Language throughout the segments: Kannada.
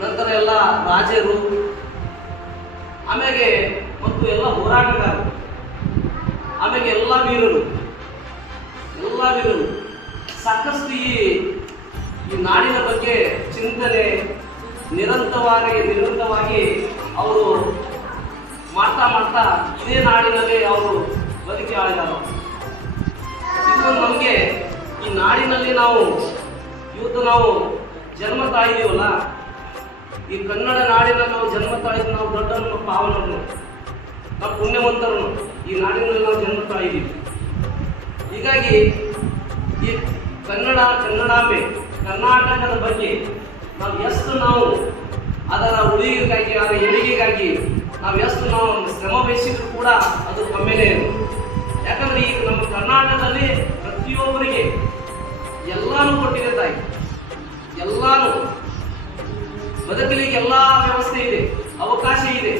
ರಾಜರು ಆಮೇಲೆ ಮತ್ತು ಎಲ್ಲ ಹೋರಾಟಗಾರರು ಆಮೇಲೆ ಎಲ್ಲ ವೀರರು ಎಲ್ಲ ವೀರರು. ಸಾಕಷ್ಟು ಈ ನಾಡಿನ ಬಗ್ಗೆ ಚಿಂತನೆ ನಿರಂತರವಾಗಿ ನಿರಂತರವಾಗಿ ಅವರು ಮಾಡ್ತಾ ಮಾಡ್ತಾ ಇದೇ ನಾಡಿನಲ್ಲಿ ಅವರು ಬದುಕಿ ಆಳಿದರು. ಇದು ನಮಗೆ ಈ ನಾಡಿನಲ್ಲಿ ನಾವು, ಇವತ್ತು ನಾವು ಜನ್ಮ ತಾಳಿದೀವಲ್ಲ ಈ ಕನ್ನಡ ನಾಡಿನ ನಾವು ಜನ್ಮ ತಾಯಿ ನಾವು ದೊಡ್ಡ ನಮ್ಮ ಪಾವನರು ನಾವು ಪುಣ್ಯವಂತರು ಈ ನಾಡಿನಲ್ಲಿ ನಾವು ಜನ್ಮ ತಾಯಿ ಹೀಗಾಗಿ ಈ ಕನ್ನಡ, ಕನ್ನಡಾಂಬೆ, ಕರ್ನಾಟಕದ ಬಗ್ಗೆ ನಾವು ಎಷ್ಟು ನಾವು ಅದರ ಉಳಿಗಾಗಿ ಅದರ ಏಳಿಗೆಗಾಗಿ ನಾವು ಎಷ್ಟು ನಾವು ಶ್ರಮ ವಹಿಸಿದ್ರು ಕೂಡ ಅದು ಕಮ್ಮಿನೇ ಯಾಕಂದ್ರೆ ಈಗ ನಮ್ಮ ಕರ್ನಾಟಕದಲ್ಲಿ ಪ್ರತಿಯೊಬ್ಬರಿಗೆ ಎಲ್ಲಾನು ಕೊಟ್ಟಿದೆ ತಾಯಿ. ಎಲ್ಲಾನು. ಬದುಕಲಿಕ್ಕೆ ಎಲ್ಲಾ ವ್ಯವಸ್ಥೆ ಇದೆ, ಅವಕಾಶ ಇದೆ.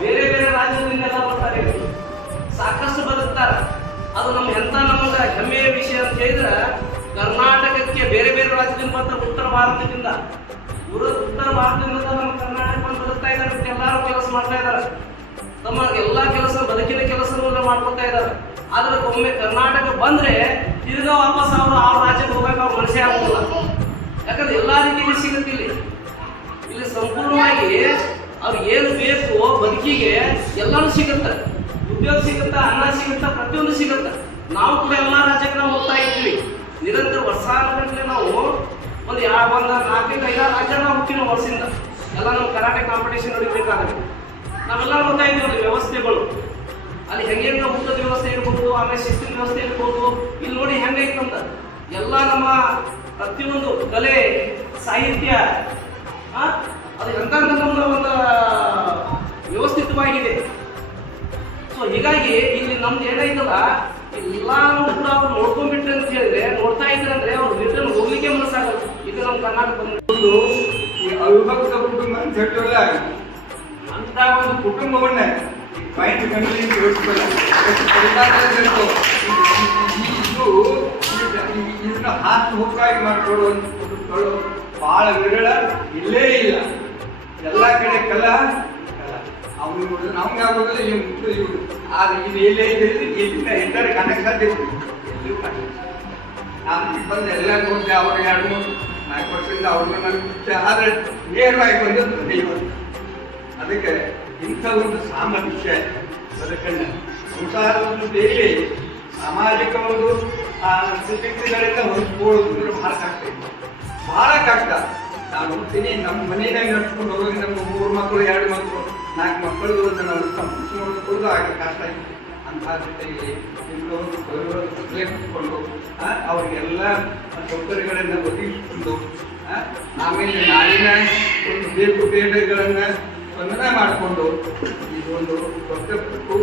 ಬೇರೆ ಬೇರೆ ರಾಜ್ಯದಿಂದ ಎಲ್ಲ ಬರ್ತಾರೆ. ಸಾಕಷ್ಟು ಬದುಕ್ತಾರೆ. ಅದು ನಮ್ಮ ಎಂತ ನಮಗೆ ಹೆಮ್ಮೆಯ ವಿಷಯ ಅಂತ ಹೇಳಿದ್ರೆ, ಕರ್ನಾಟಕಕ್ಕೆ ಬೇರೆ ಬೇರೆ ರಾಜ್ಯದಿಂದ ಬರ್ತಾರೆ ಉತ್ತರ ಭಾರತದಿಂದ. ಉತ್ತರ ಭಾರತದಿಂದ ನಮ್ಮ ಕರ್ನಾಟಕ ಬಂದು ಬದುಕ್ತಾ ಇದ್ದಾರೆ ಎಲ್ಲರೂ ಕೆಲಸ ಮಾಡ್ತಾ ಇದ್ದಾರೆ. ತಮ್ಮ ಎಲ್ಲಾ ಕೆಲಸ, ಬದುಕಿನ ಕೆಲಸ ಮಾಡ್ಕೊತಾ ಇದ್ದಾರೆ. ಆದ್ರೆ ಒಮ್ಮೆ ಕರ್ನಾಟಕ ಬಂದ್ರೆ ತಿರ್ಗಾ ವಾಪಸ್ ಅವರು ಆ ರಾಜ್ಯಕ್ಕೆ ಹೋಗಕ್ಕೆ ಅವ್ರ ಮನಸ್ಸೇ ಆಗೋದಿಲ್ಲ. ಯಾಕಂದ್ರೆ ಎಲ್ಲಾ ರೀತಿಯಲ್ಲಿ ಸಿಗುತ್ತೆ ಇಲ್ಲಿ ಇಲ್ಲಿ ಸಂಪೂರ್ಣವಾಗಿ ಅವ್ರಿಗೆ ಏನು ಬೇಕು ಬದುಕಿಗೆ ಎಲ್ಲಾನು ಸಿಗುತ್ತೆ. ಉದ್ಯೋಗ ಸಿಗುತ್ತೆ, ಅನ್ನ ಸಿಗುತ್ತೆ, ಪ್ರತಿಯೊಂದು ಸಿಗುತ್ತೆ. ನಾವು ಕೂಡ ಎಲ್ಲ ರಾಜ್ಯಕ್ಕೆ ನಾವು ಹೋಗ್ತಾ ಇದ್ವಿ ನಿರಂತರ ವರ್ಷಾನುಗಟ್ಟಲೆ ನಾವು ಒಂದು ಯಾವ ಒಂದು ನಾಲ್ಕೈದು, ಐದಾರು ರಾಜ್ಯ ನಾವು ವರ್ಷದಿಂದ. ಎಲ್ಲ ನಾವು ಕರಾಟೆ ಕಾಂಪಿಟೇಷನ್ ನಡೀಬೇಕಾಗುತ್ತೆ. ನಾವೆಲ್ಲ ನೋಡ್ತಾ ಇದ್ದೀವಿ ವ್ಯವಸ್ಥೆಗಳು. ಅಲ್ಲಿ ಹೆಂಗೆ ಊಟದ ವ್ಯವಸ್ಥೆ ಇರ್ಬೋದು, ಆಮೇಲೆ ಶಿಸ್ತಿನ ವ್ಯವಸ್ಥೆ ಇರ್ಬೋದು. ಇಲ್ಲಿ ನೋಡಿ ಹೆಂಗೆ ಅಂತ. ಎಲ್ಲ ನಮ್ಮ ಪ್ರತಿಯೊಂದು ಕಲೆ, ಸಾಹಿತ್ಯ ಅದು ಎಂತ ನಮ್ಮ ಒಂದು ವ್ಯವಸ್ಥಿತವಾಗಿದೆ. ಸೊ ಹೀಗಾಗಿ ಇಲ್ಲಿ ನಮ್ದು ಏನಾಯ್ತದ ಎಲ್ಲಾನು ಕೂಡ ಅವ್ರು ನೋಡ್ಕೊಂಡ್ಬಿಟ್ರೆ ಅಂತ ಹೇಳಿದ್ರೆ, ನೋಡ್ತಾ ಇದ್ರೆ ಅಂದ್ರೆ ಅವ್ರು ರಿಟರ್ನ್ ಹೋಗ್ಲಿಕ್ಕೆ ಮನಸ್ಸಾಗಲ್ಲ. ಇದು ನಮ್ಮ ಕರ್ನಾಟಕ ಈ ಅವಿಭಕ್ತ ಕುಟುಂಬ ಅಂತ ಹೇಳ್ತೀವಲ್ಲ, ಅಂತ ಒಂದು ಕುಟುಂಬವನ್ನ ಮೈಂಡ್ ಕಂಟ್ರಿ ಜೋಡಿಸ್ಕೊಳ್ಳ ಇದು ಇದು- ಇದನ್ನ ಹಾಕಿ ಹೋಗಿ ಕುಟುಂಬಗಳು ಬಹಳ ವಿರಳ, ಇಲ್ಲೇ ಇಲ್ಲ. ಎಲ್ಲ ಕಡೆ ಕಲ ಕಲ ಅವನು ನೋಡಿದ್ರೆ ನಮ್ಗೆ ಆಗೋದಿಲ್ಲ ಇವ್ನು ಮುಟ್ಟು ಇವರು. ಆದ್ರೆ ಇದು ಎಲ್ಲೇ ಇದೆ ಎಲ್ಲಿಂದ ಎಲ್ಲರೂ ಕನೆಕ್ಟ್ ನಾನು ಬಂದು ಎಲ್ಲ ನೋಡಿದೆ ಅವ್ರು ಎರಡು ಮೂರು ನಾಲ್ಕು ವರ್ಷದಿಂದ ಆದರೆ ನೇರವಾಗಿ ಬಂದದ್ದು ದೈವ ಅದಕ್ಕೆ ಇಂಥ ಒಂದು ಸಾಮರಸ್ಯ ಬದುಕನ್ನು ಒಂದು ಬೇರೆ ಸಾಮಾಜಿಕ ಒಂದು ಸ್ಥಿತಿಗಳಿಂದ ಹೊಂದ್ಕೊಳ್ಳೋದು ಬಹಳ ಕಷ್ಟ ಬಹಳ ಕಷ್ಟ. ನಾನು ಹೋಗ್ತೀನಿ, ನಮ್ಮ ಮನೆಯಲ್ಲಿ ನಡ್ಕೊಂಡು ಹೋಗಿ ನಮ್ಮ ಮೂರು ಮಕ್ಕಳು, ಎರಡು ಮಕ್ಕಳು. ನಾಲ್ಕು ಮಕ್ಕಳು ಒಂದು ಸಂಪೂರ್ಣ ಆಗಿ ಕಷ್ಟ ಇದೆ ಅಂತ ಜೊತೆಗೆ ಒಂದು ಕೂತ್ಕೊಂಡು ಅವ್ರಿಗೆಲ್ಲ ಸೌಕರ್ಯಗಳನ್ನು ಒದಗಿಸಿಕೊಂಡು ಆಮೇಲೆ ನಾಳಿನ ಒಂದು ಬೇಕು ಬೇಡಗಳನ್ನು ಸ್ಪಂದನೆ ಮಾಡಿಕೊಂಡು ಇದೊಂದು ದೊಡ್ಡ ಬದುಕು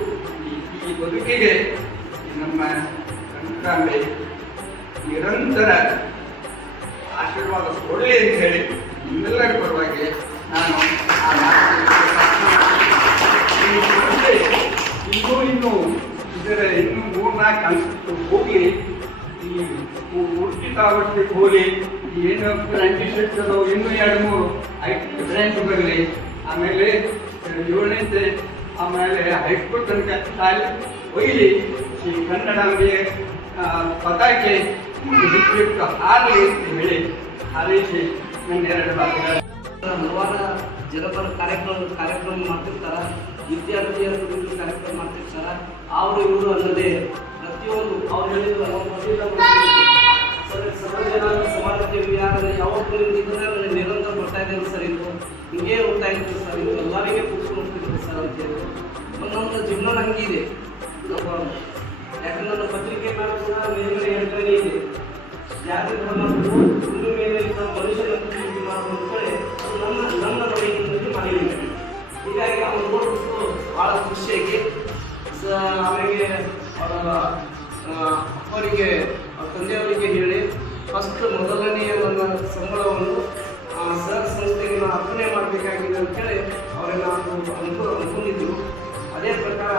ಈ- ಈ ಬದುಕಿಗೆ ಈ ನಮ್ಮ ಕನಕಾಂಬೆ ನಿರಂತರ ಆಶೀರ್ವಾದ ಕೊಡಲಿ ಅಂತ ಹೇಳಿ ನಿಮ್ಮೆಲ್ಲರ ಪರವಾಗಿ ನಾನು ಆ ಇನ್ನೂ ಇನ್ನು ಇದರ ಇನ್ನು ಮೂರ್ನಾಲ್ಕು ಅನ್ಸುತ್ತು ಹೋಗಿ ಈ ಉಚಿತಾವಸ್ಥೆಗೆ ಹೋಗಿ ಏನು ಬ್ರಾಂಚಸ್ ಅದಾವ ಇನ್ನೂ ಎರಡು ಮೂರು ಐದು ಬ್ರಾಂಚ್ ಬರಲಿ. ಆಮೇಲೆ ಏಳನೇ ಆಮೇಲೆ ಹೈಸ್ಕೂಲ್ ತನಕ ಶಾಲೆ ಒಯ್ಲಿ ಈ ಕನ್ನಡಾಂಬೆ ಆ, ಪತಾಕೆ ಹಾರಲಿ ಅಂತ ಹೇಳಿ ಹಾರೈಸಿ ನನ್ನ ಎರಡು ಮಾತುಗಳು ಹಲವಾರು ಜನಪರ ಕಾರ್ಯಕ್ರಮ ಕಾರ್ಯಕ್ರಮ ಮಾಡ್ತಿರ್ತಾರೆ. ವಿದ್ಯಾರ್ಥಿಯರ ಕುರಿತು ಕಾರ್ಯಕ್ರಮ ಮಾಡ್ತಿರ್ತಾರ. ಅವರು ಇವರು ಅಲ್ಲದೆ ಪ್ರತಿಯೊಂದು ಅವ್ರು ಹೇಳಿದ್ರು ಸರ್ವಜನ ಸಮಾಜಕ್ಕೆ ಯಾಕಂದ್ರೆ ಯಾವಾಗ ನನಗೆ ನಿರಂತರ ಬರ್ತಾ ಇದ್ದೇನೆ ಸರ್ ಇದು. ಹಿಂಗೆ ಹೋಗ್ತಾ ಇದ್ದೀನಿ ಸರ್ ಇದು ಎಲ್ಲರಿಗೆ ಕೂತ್ಕೊಂಡು ಸರ್ ಅಂತ ಹೇಳಿ. ಒಂದೊಂದು ಜೀವನ ಹಂಗಿದೆ ನಮ್ಮ ಯಾಕಂದ್ರೆ ನನ್ನ ಪತ್ರಿಕೆ ಮೇಲೆ ಕೂಡ ಹೇಳ್ತಾನೆ ಇದೆ. ಜಾತಿ ಮಾಡಬೇಕು ಅವರ ಆ, ಅಪ್ಪರಿಗೆ ತಂದೆಯವರಿಗೆ ಹೇಳಿ ಫಸ್ಟ್ ಮೊದಲನೆಯ ನನ್ನ ಸಂಬಳವನ್ನು ಸರ್ ಸಂಸ್ಥೆಯನ್ನು ನಾನು ಅರ್ಪಣೆ ಮಾಡಬೇಕಾಗಿದೆ ಅಂತೇಳಿ ಅವರೆಲ್ಲ ಅನುಕೂಲ ಅನ್ಕೊ ಅನ್ಕೊಂಡಿದ್ರು ಅದೇ ಪ್ರಕಾರ